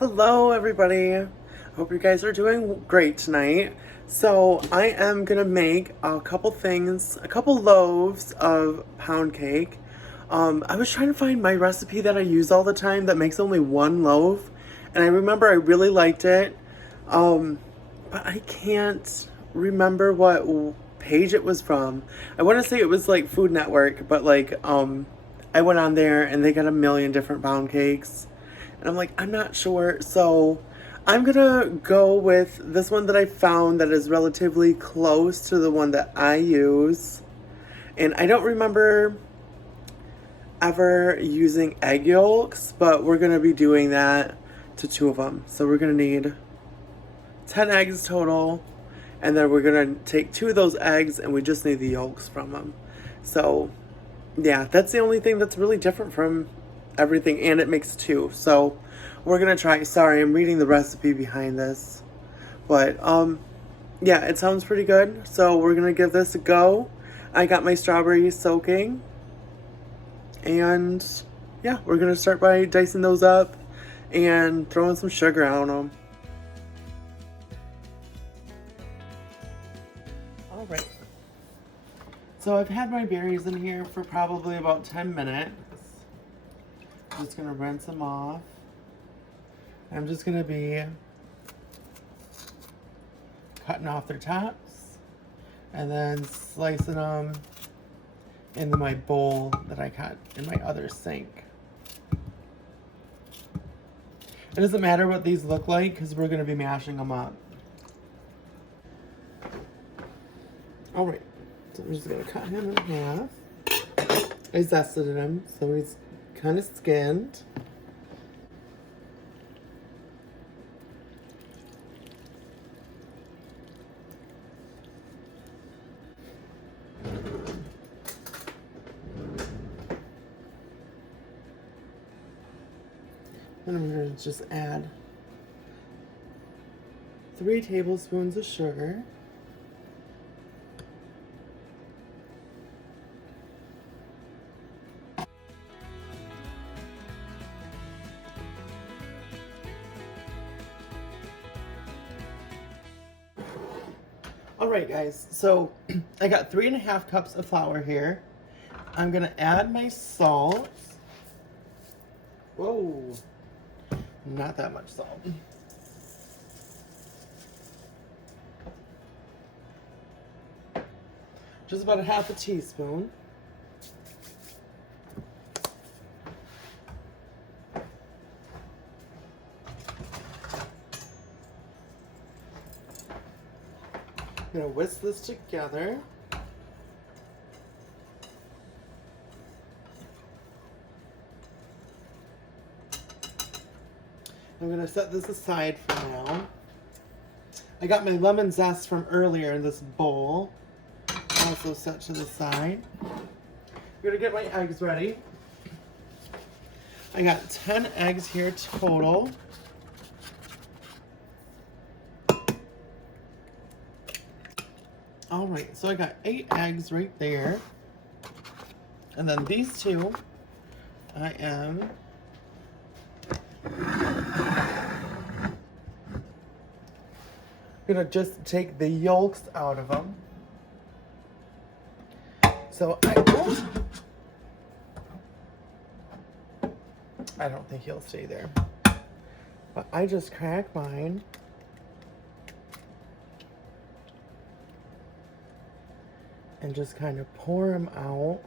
Hello, everybody. Hope you guys are doing great tonight. So, I am gonna make a couple things, a couple loaves of pound cake. I was trying to find my recipe that I use all the time that makes only one loaf, and I remember I really liked it, but I can't remember what page it was from. I want to say it was like Food Network, but I went on there and they got a million different pound cakes. And I'm like, I'm not sure. So I'm gonna go with this one that I found that is relatively close to the one that I use. And I don't remember ever using egg yolks, but we're gonna be doing that to two of them. So we're gonna need 10 eggs total. And then we're gonna take two of those eggs and we just need the yolks from them. So yeah, that's the only thing that's really different from everything, and it makes two. So we're gonna try. Sorry, I'm reading the recipe behind this, but yeah, it sounds pretty good. So we're gonna give this a go. I got my strawberries soaking, and yeah, we're gonna start by dicing those up and throwing some sugar on them. All right. So I've had my berries in here for probably about 10 minutes. I'm just gonna rinse them off. I'm just gonna be cutting off their tops and then slicing them into my bowl that I got in my other sink. It doesn't matter what these look like because we're gonna be mashing them up. All right, so I'm just gonna cut him in half. I zested him, so he's kind of skinned. And I'm going to just add 3 tablespoons of sugar. Alright guys, so I got 3.5 cups of flour here. I'm going to add my salt. Whoa, not that much salt. Just about a 1/2 teaspoon. I'm going to whisk this together. I'm going to set this aside for now. I got my lemon zest from earlier in this bowl. Also set to the side. I'm going to get my eggs ready. I got 10 eggs here total. All right, so I got 8 eggs right there. And then these two, I am gonna just take the yolks out of them. So I don't think he'll stay there. But I just cracked mine. And just kind of pour them out.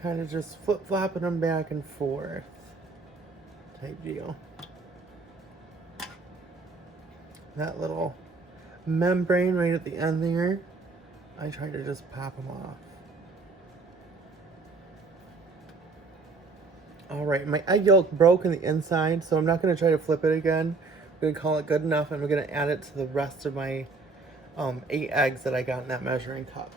Kind of just flip-flopping them back and forth type deal. That little membrane right at the end there, I try to just pop them off. All right, my egg yolk broke in the inside, so I'm not going to try to flip it again. I'm going to call it good enough, and I'm going to add it to the rest of my 8 eggs that I got in that measuring cup.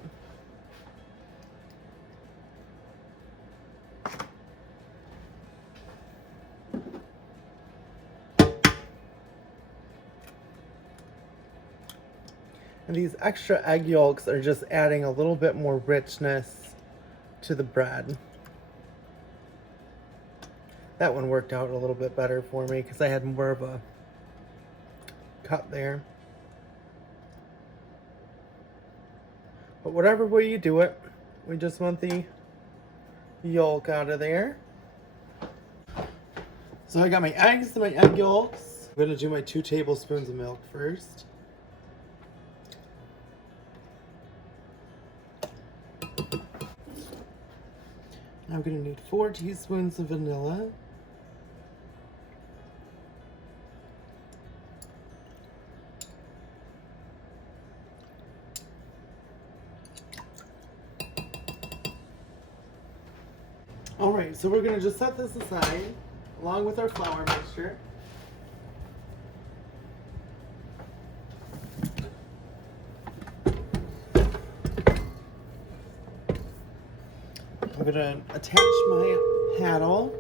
And these extra egg yolks are just adding a little bit more richness to the bread. That one worked out a little bit better for me because I had more of a cut there. But whatever way you do it, we just want the yolk out of there. So I got my eggs and my egg yolks. I'm gonna do my 2 tablespoons of milk first. I'm gonna need 4 teaspoons of vanilla. All right, so we're gonna just set this aside along with our flour mixture. I'm gonna attach my paddle.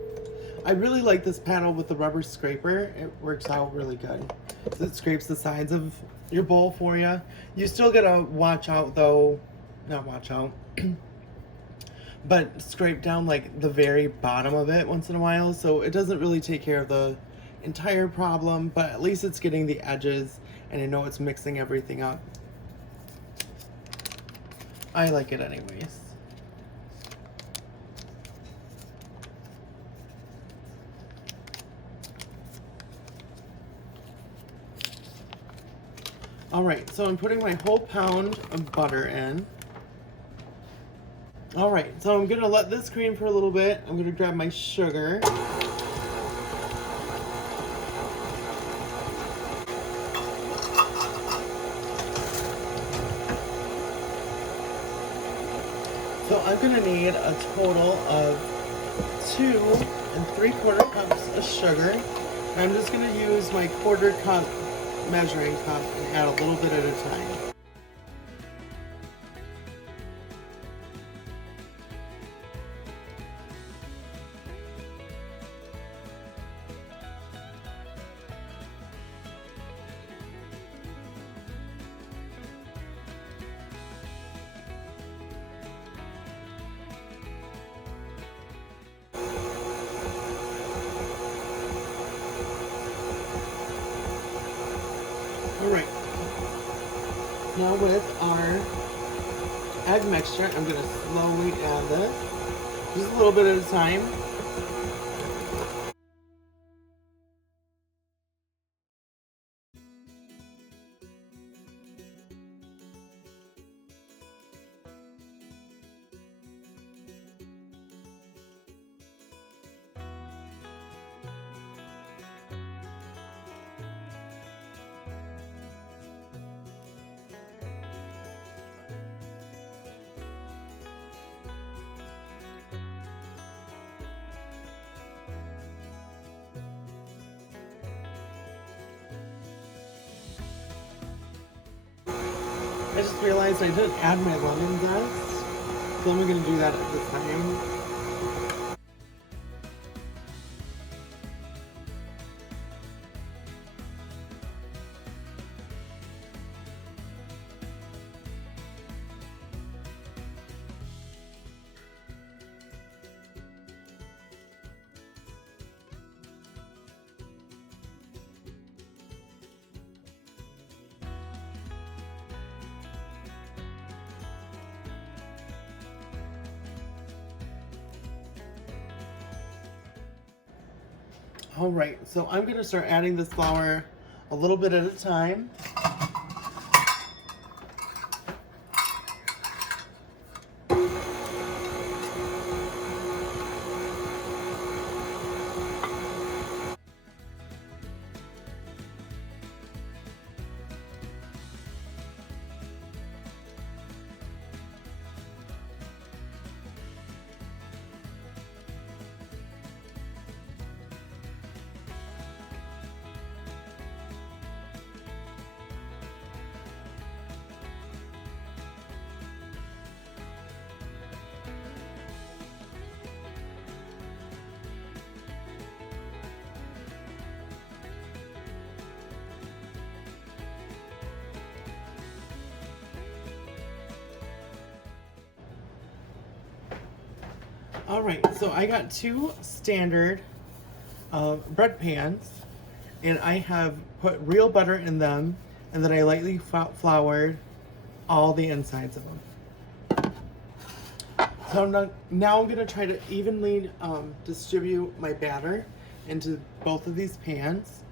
I really like this paddle with the rubber scraper. It works out really good. So it scrapes the sides of your bowl for you. You still gotta watch out though, not watch out, but scrape down like the very bottom of it once in a while, so it doesn't really take care of the entire problem, but at least it's getting the edges and I know it's mixing everything up. I like it anyways. All right, so I'm putting my whole pound of butter in. All right, so I'm gonna let this cream for a little bit. I'm gonna grab my sugar. So I'm gonna need a total of 2 3/4 cups of sugar. And I'm just gonna use my 1/4 cup measuring cup and add a little bit at a time. All right, now with our egg mixture, I'm going to slowly add this, just a little bit at a time. I just realized I didn't add my lemon zest, so I'm going to do that at this time. All right, so I'm gonna start adding this flour a little bit at a time. All right, so I got two standard bread pans, and I have put real butter in them, and then I lightly floured all the insides of them. So now I'm gonna try to evenly distribute my batter into both of these pans.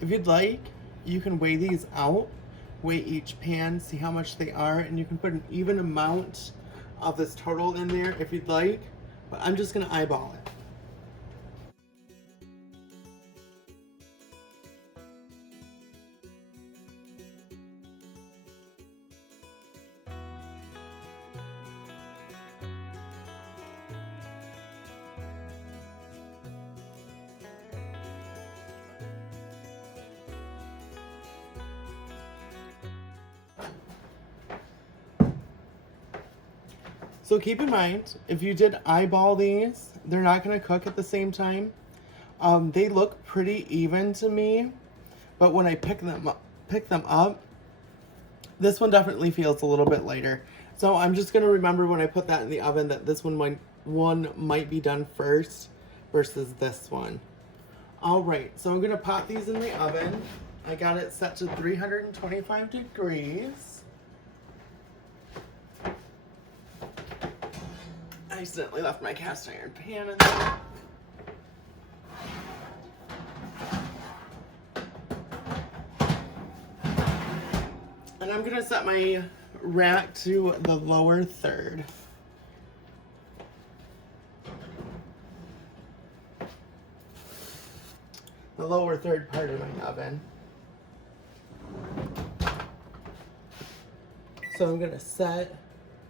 If you'd like, you can weigh these out, weigh each pan, see how much they are, and you can put an even amount of this total in there if you'd like, but I'm just gonna eyeball it. So keep in mind, if you did eyeball these, they're not going to cook at the same time. They look pretty even to me, but when I pick them up, this one definitely feels a little bit lighter. So I'm just going to remember when I put that in the oven that this one might be done first versus this one. All right, so I'm going to pop these in the oven. I got it set to 325 degrees. I accidentally left my cast iron pan in there. And I'm gonna set my rack to the lower third. The lower third part of my oven. So I'm gonna set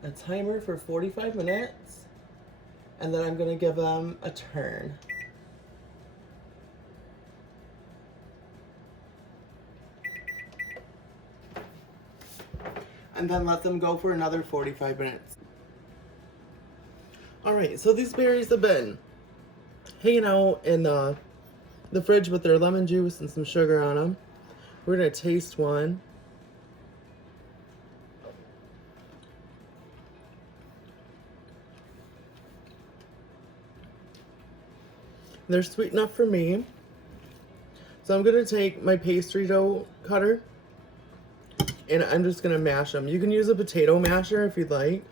a timer for 45 minutes. And then I'm going to give them a turn. And then let them go for another 45 minutes. Alright, so these berries have been hanging out in the fridge with their lemon juice and some sugar on them. We're going to taste one. They're sweet enough for me. So I'm gonna take my pastry dough cutter and I'm just gonna mash them. You can use a potato masher if you'd like.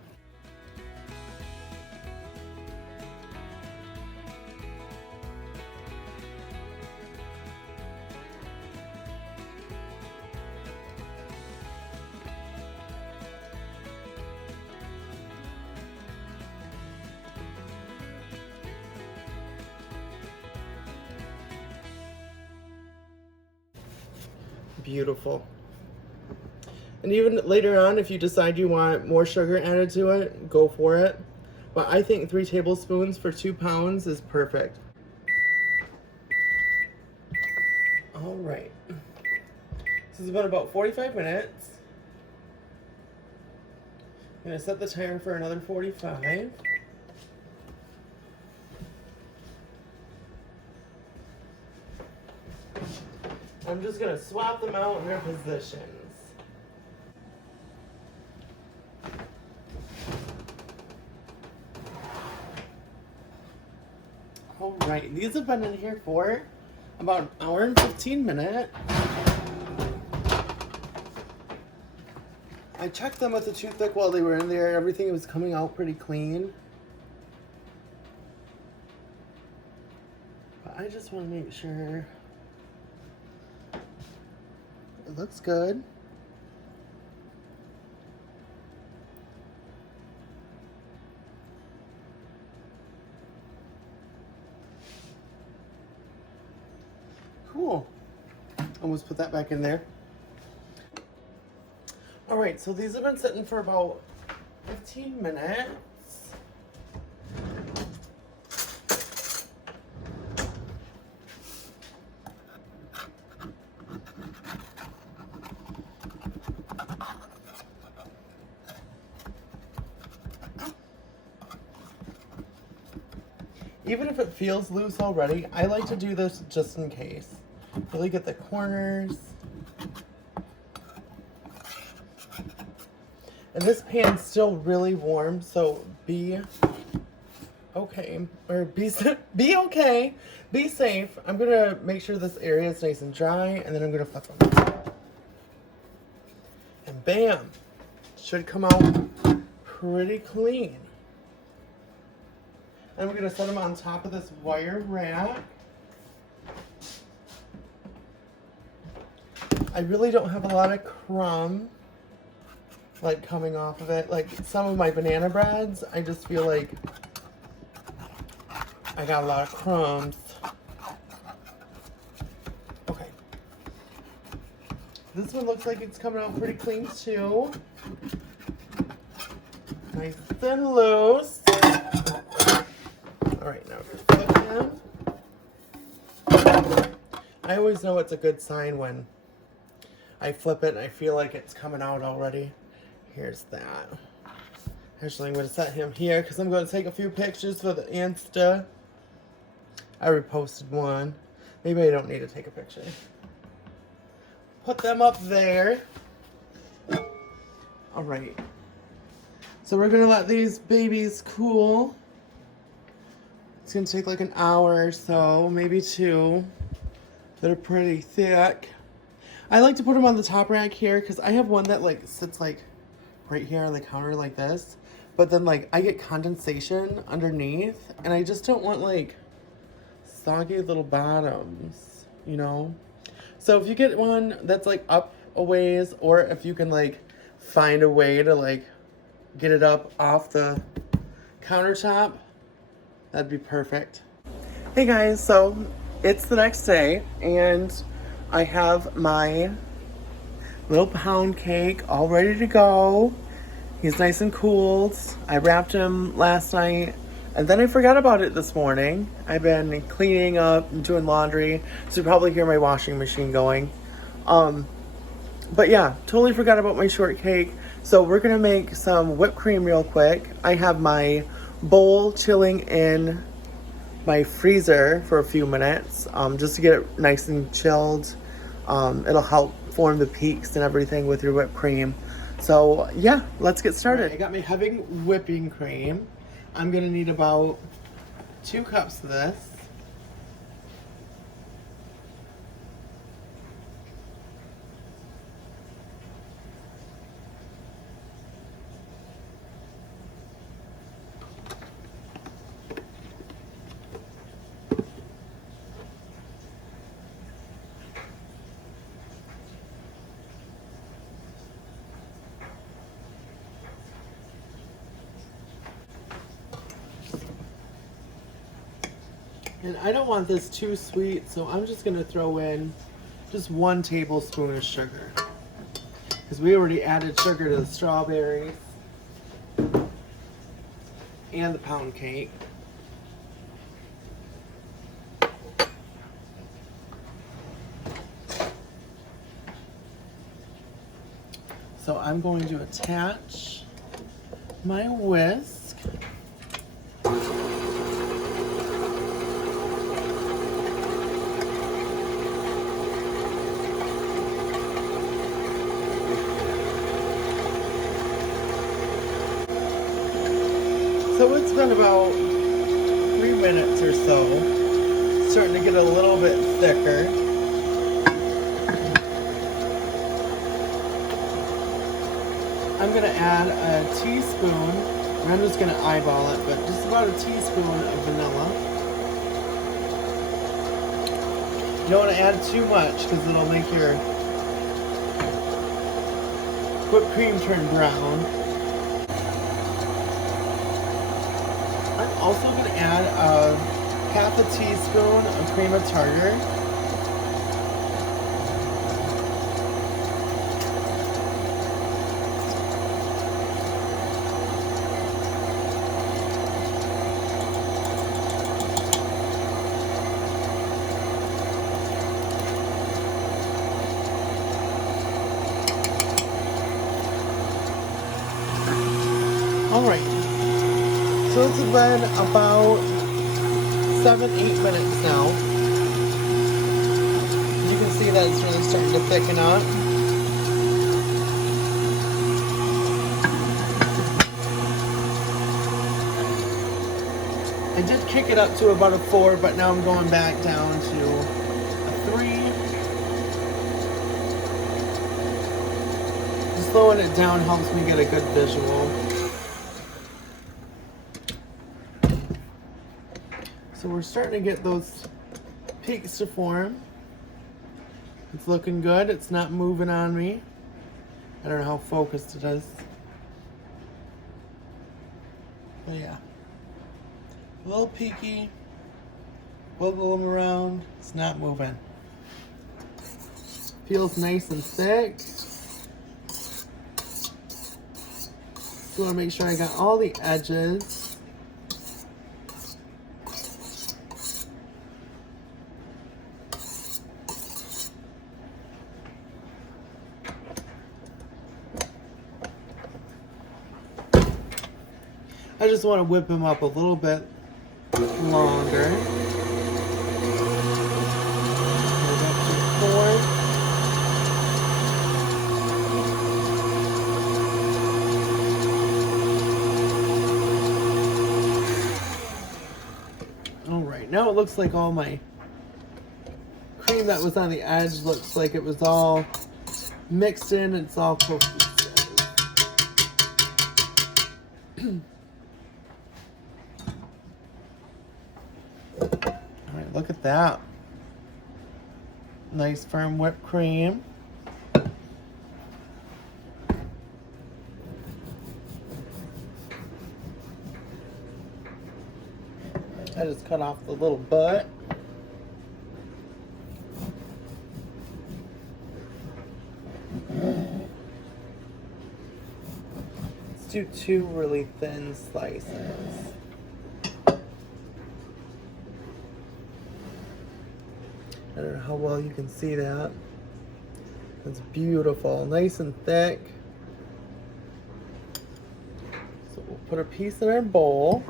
Beautiful. And even later on, if you decide you want more sugar added to it, go for it. But I think 3 tablespoons for 2 pounds is perfect. All right. This has been about 45 minutes. I'm gonna set the timer for another 45. I'm just gonna swap them out in their positions. All right, these have been in here for about an hour and 15 minutes. I checked them with a toothpick while they were in there. Everything was coming out pretty clean. But I just want to make sure it looks good. Cool. Almost put that back in there. All right, so these have been sitting for about 15 minutes. Even if it feels loose already, I like to do this just in case. Really get the corners. And this pan's still really warm, so be okay, or be okay, be safe. I'm gonna make sure this area is nice and dry, and then I'm gonna flip them. And bam, should come out pretty clean. And I'm gonna set them on top of this wire rack. I really don't have a lot of crumb like coming off of it. Like some of my banana breads, I just feel like I got a lot of crumbs. Okay. This one looks like it's coming out pretty clean too. Nice and loose. All right, now flip them. I always know it's a good sign when I flip it and I feel like it's coming out already. Here's that. Actually, I'm going to set him here because I'm going to take a few pictures for the Insta. I reposted one. Maybe I don't need to take a picture. Put them up there. All right. So we're going to let these babies cool. It's going to take like an hour or so, maybe 2. They're pretty thick. I like to put them on the top rack here because I have one that like sits like right here on the counter like this. But then like I get condensation underneath and I just don't want like soggy little bottoms, you know? So if you get one that's like up a ways, or if you can like find a way to like get it up off the countertop, that'd be perfect. Hey guys, so it's the next day and I have my little pound cake all ready to go. He's nice and cooled. I wrapped him last night and then I forgot about it this morning. I've been cleaning up and doing laundry, so you probably hear my washing machine going. But yeah, totally forgot about my shortcake. So we're gonna make some whipped cream real quick. I have my bowl chilling in my freezer for a few minutes, just to get it nice and chilled. It'll help form the peaks and everything with your whipped cream. So yeah, let's get started. Right, I got my heavy whipping cream. I'm gonna need about 2 cups of this. And I don't want this too sweet, so I'm just gonna throw in just 1 tablespoon of sugar. Because we already added sugar to the strawberries and the pound cake. So I'm going to attach my whisk. So it's been about 3 minutes or so. It's starting to get a little bit thicker. I'm going to add a teaspoon, and I'm just going to eyeball it, but just about a teaspoon of vanilla. You don't want to add too much because it'll make your whipped cream turn brown. I'm also going to add a half a teaspoon of cream of tartar. Alright, so it's been about 7-8 minutes now. You can see that it's really starting to thicken up. I did kick it up to about a 4, but now I'm going back down to a 3. Slowing it down helps me get a good visual. So we're starting to get those peaks to form. It's looking good. It's not moving on me. I don't know how focused it is. But yeah. A little peaky. Wiggle them around. It's not moving. Feels nice and thick. Just want to make sure I got all the edges. I just want to whip them up a little bit longer. All right, now it looks like all my cream that was on the edge looks like it was all mixed in. It's all cooked. Alright, look at that. Nice firm whipped cream. I just cut off the little butt. Let's do 2 really thin slices. I don't know how well you can see that. It's beautiful, nice and thick. So we'll put a piece in our bowl.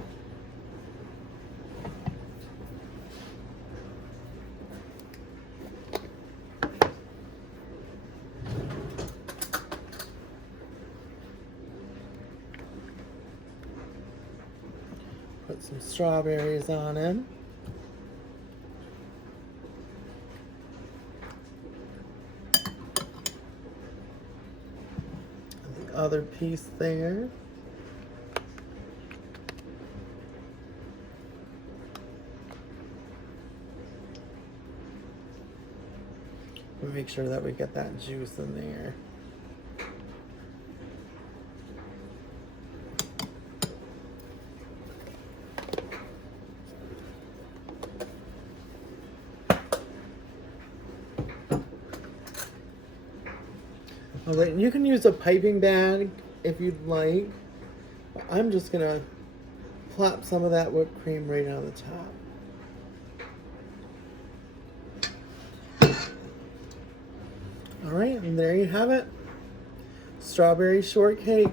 Put some strawberries on it. Other piece there. We'll make sure that we get that juice in there. All right, and you can use a piping bag if you'd like. I'm just gonna plop some of that whipped cream right on the top. All right, and there you have it. Strawberry shortcake.